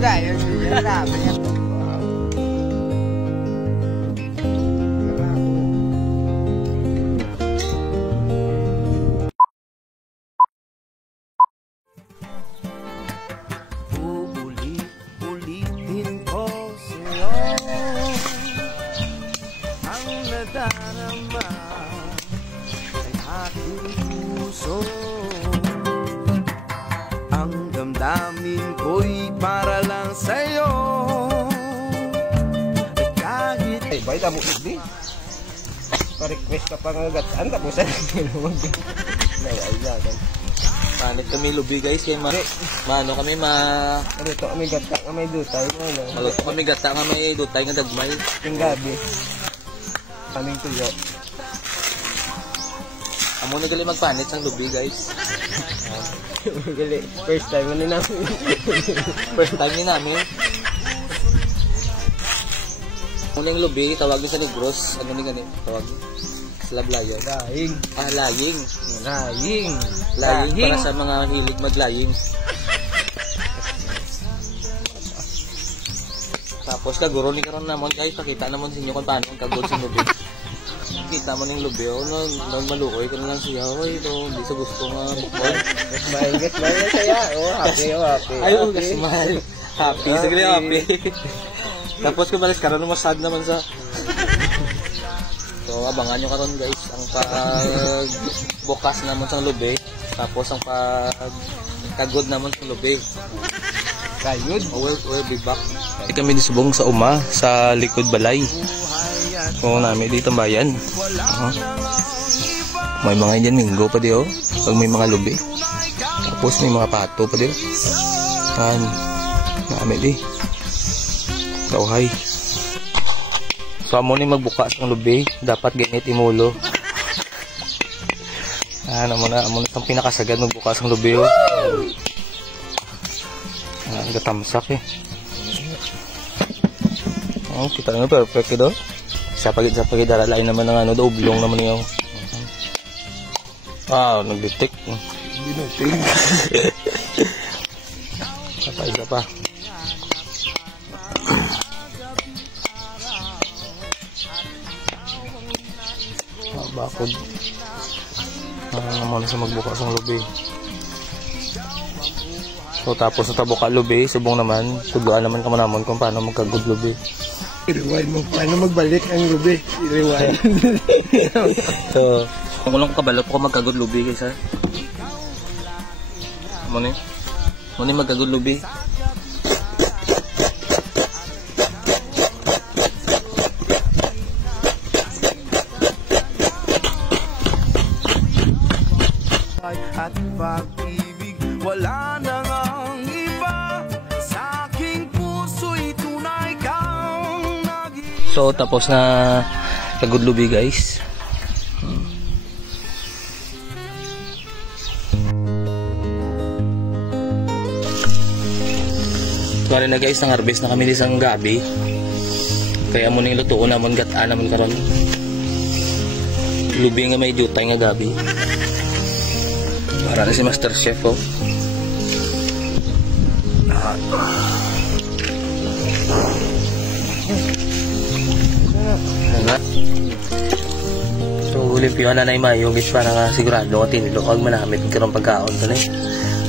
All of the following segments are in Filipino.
tayo. Sabi niya. Ulitin ko sa'yo ang nadarama ay aking puso. Ang damdamin ko'y para lang sa'yo. At kahit Ay, bay, tamo hindi. Pa-request ka pa nga gataan, tapos sa tinawag. Naiayagan. Manit kami lubi guys, kaya maano kami Ito, may gata nga may dutay mo. maluto kami gata nga may dutay nga dagmay. Yung gabi. Kaming tuyo. Amo na gali magpanit sang lubi guys. Gali, first time mo na namin. First time ni namin. Muling lubi, tawag sa Negros. Ano ni ganit? Tawag Slablayo. Laying. Laying. Laying. Laying para sa mga hilig maglaying. Tapos kaguro ni karon namon guys, pakita namon sa inyo kung paano ang kagod sa lubi. Kita mo ning lubi, nang malukoy ko na lang siya. Oy, no, hindi sa gusto nga. Guess smile saya. Oh, happy. Ay, guess smile. Happy, sige happy. Tapos kung balis karon mas sad naman sa. So abangan nyo karon guys ang pagbukas naman sa lubi. Tapos ang pagkagod naman sa lubi. Kayod. We'll be back. Kami disubong sa uma sa likod balay. Kung namin dito bayan. May mga Indian minggo pa diyo. Pag may mga lubi. Tapos may mga pato pa diyo. Yan. Namin di. Kauhay. So amo ni magbuka sa lubi, dapat ganit imulo. Amo na ang pinakasagad magbuka sa lubi. Ang gatamsak eh. Oh, kita nga perfect ito. Sa pagid daralain naman ng ano, ublong naman yung. Wow, nag-detect. Hindi natin. Isa pa. Bakod naman sa magbukas ng lubi. So tapos sa tabuka lubi, subong naman tuduan naman ka manamon kung paano magkagod lubi. I-rewind mo paano magbalik ang lubi. I-rewind. So kung lang ko kabalo ko magkagod lubi guys ha. Muni magkagod lubi. at pag-ibig, wala na ngang iba. Sa aking puso'y tunay kang nag-iisa. So tapos na kagod lubi guys. Kaya na guys, nang harvest na kami di isang gabi. Kaya mo nang lutuon naman gataan naman karon. Lubi nga may jutay nga gabi. Para na si Master Chef oh. So limpyo na mayo guys para nga sigurado nga tinilo kag manamit karon pagkaon to ni.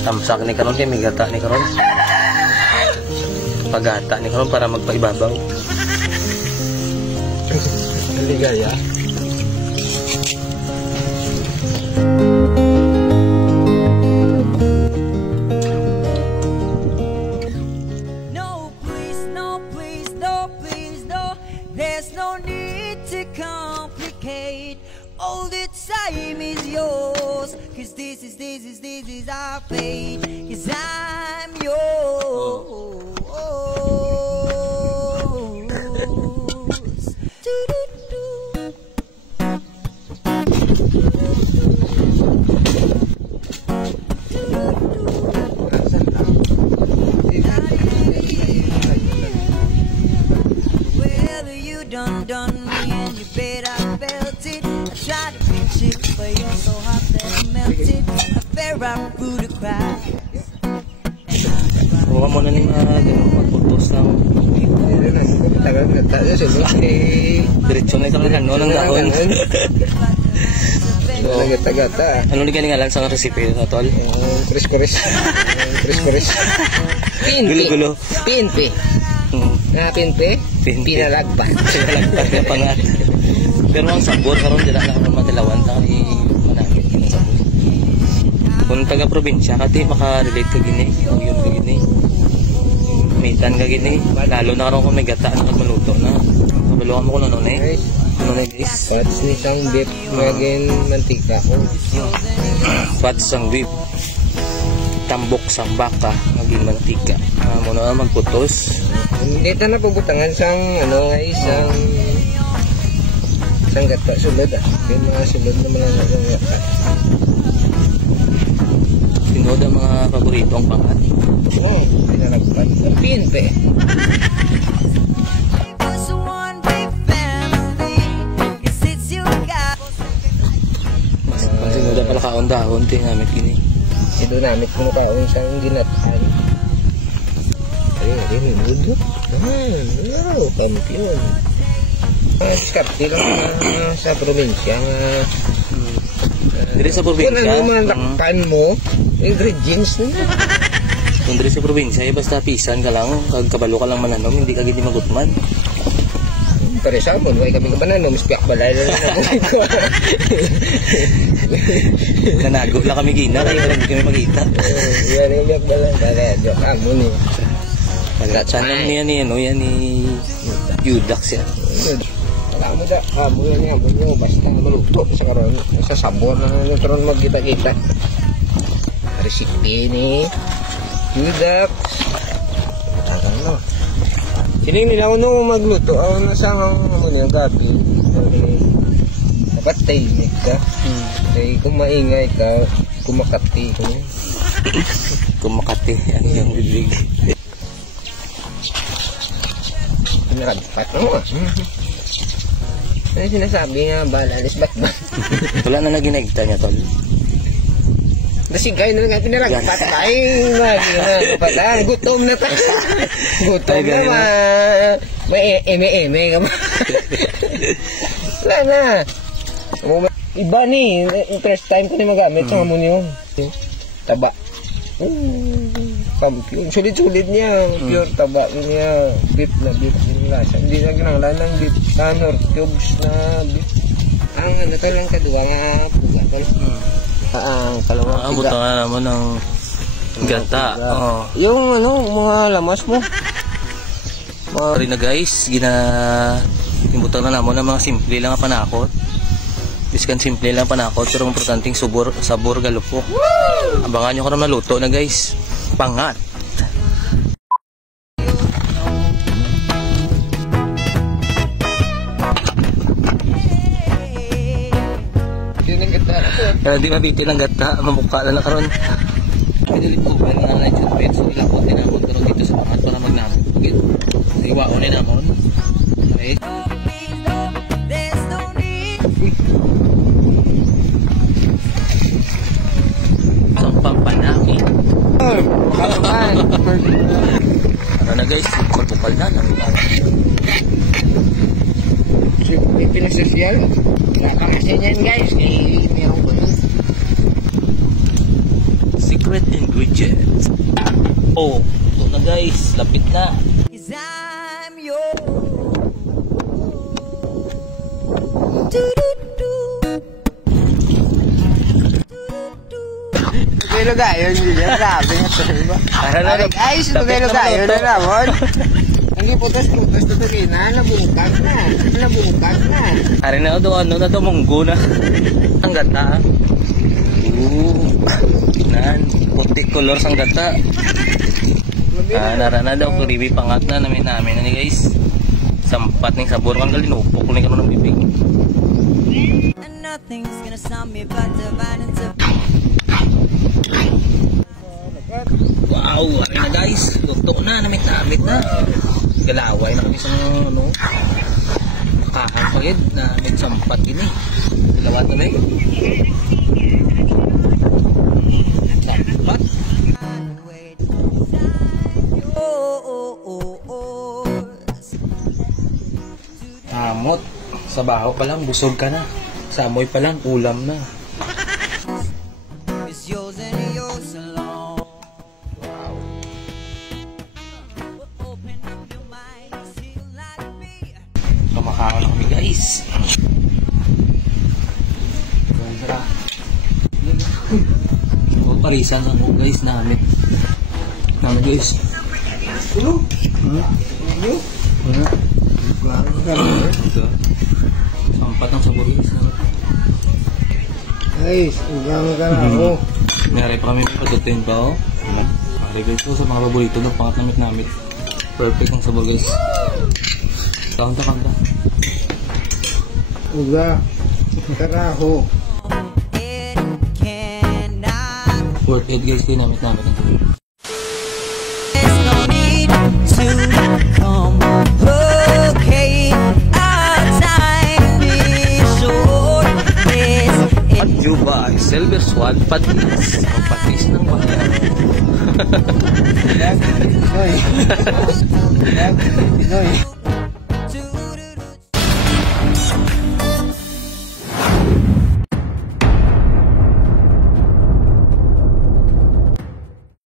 Tamsak ni karon kay may gata ni karon. Pagata ni karon para magpaibabaw. Ligaya. No, please, no, please, no, please, no. There's no need to complicate. All the time is yours. Cause this is our fate. Cause I'm yours. Whether you done me and you bet I felt it. I tried to reach it, but you're so hot that it melted. I fell right through the cracks. Huwag mo na ni magputos ng Tagal na tayo sila. diretso na ito ng dahon. Gata-gata. Ano ni galing alam sa recipe na tol? Kuris-kuris. Kuris-kuris. Gulo-gulo. Pinpi. Pinpi? Pinalagpat. Pinalagpat na pangat. Pero ang sabor karon dila na karon matilawan ta kay manakit ang sabor. Kung taga probinsya kati maka-relate ka gini, yun ka gini. Mitan ka gini, lalo na karon kung may gata na kagmaluto na. Kabaluan mo ko noon eh. Ano na guys? Pats ni sang beef magin mantika ko. Pats sang beef. Tambok sang baka maging mantika. Mo na magputos. Dito na pubutangan sang isang gata sulod Yung mga sulod na mga gata. Sinod ang mga paboritong pangat. Pinalagpat. Pinpe. Pag sinod ang pala kaon-dahon, tinamit gini. Ito namit ko na kaon sang ginatan. Ayun, nudo. Kampiyon. Skapti lang sa probinsya Diri sa probinsya. Kung ano man lakpan mo, ingredients na. Kung diri sa probinsya, basta pisan ka lang, kabalo ka lang mananom, hindi ka gini magutman. Pero sa amon, huwag kami kapananom, mispiak balay na lang. Nanago lang kami gina, kaya hindi kami magkita. Yan yung miyak balay. Kaya joke amon eh. Pagkatsanan niya ni Yudak siya. Wala mo da, amo yan yung basta maluto sa karon, sa sabor na nutron magkita-kita. Resipi ni Yudak. Tagal no. Sining nila no magluto, nasa gabi. Dapat tahimik ka. Kaya kung maingay ka, kumakati ka. Kumakati ang iyong bibig. Pinagpat mo Ano sinasabi nga, balalis batbat. Wala na naginagta niya, tol. Nasigay na nga pinalagpat ba? Ay, pala, gutom na tayo. Gutom na may eme-eme ka ba? Wala na. Iba ni, first time ko na magamit sa hamon yung taba. Kampiyon. Sulit-sulit niya. Pure taba niya. Beef na beef. Hindi na ginanglan ng beef. Nor cubes na beef. Ang ano to lang kadua nga puga to. Ang kalawang Abot na naman ng gata. Yung mga lamas mo. Sorry na guys. Imbutan na naman ng mga simple lang ang panakot. Biskan simple lang panakot. Pero ang importanteng sabor galupok. Abangan nyo ka na maluto na guys. Pangat. Kaya di mabitin ang gata, mamukha na karon. Pinilit ko pa na nature pet, so ilapot din ako karon dito sa pangat para magnamon. Iwaon na namon. Okay. Ang pampanaki. Ano na guys, bukal na. May pinasosial. Nakakasin yan guys. Kaya meron ko ito. Secret ingredients. Oh, ito na guys. Lapit na. I'm yours. Tugelo gayon, hindi niya. Grabe nga ito. Guys, tugelo gayon na naman. Ang iputos-putos na ito na. Nabungkag na. Hari na ito, ano na ito, munggo na. Ang gata. Nan, puti color sang gata. Narana daw, kuribi pangat na namin na ni guys. Sampat ng sabor kang galinupok ni karon ng bibig. And nothing's gonna stop me but divine and Wow, ano na guys, luto na, namit na. Galaway na kami sa kakapagid na may sampat gini. Galawat na may. Sampat. kamot. Sa baho pa lang, busog ka na. Sa amoy pa lang, ulam na. It's yours and yours alone. Open up your mind, feel like me. Kumakain na kami guys. O, parisan lang po guys namin. Namin guys. Ito. Sampat ng sabor guys. Guys, ugang ka na ako. Meron pa kami pagdating pa oh. Pare guys ko sa mga paborito ng pangat namit. Perfect ang sabor guys. Kanta. Uga. Karaho. It cannot. Worth it guys, dinamit namin ang sabor. There's no need to complicate. Our time is short. Juba ay Silver Swan Patis. O patis ng bayan. Pinoy. Pinoy.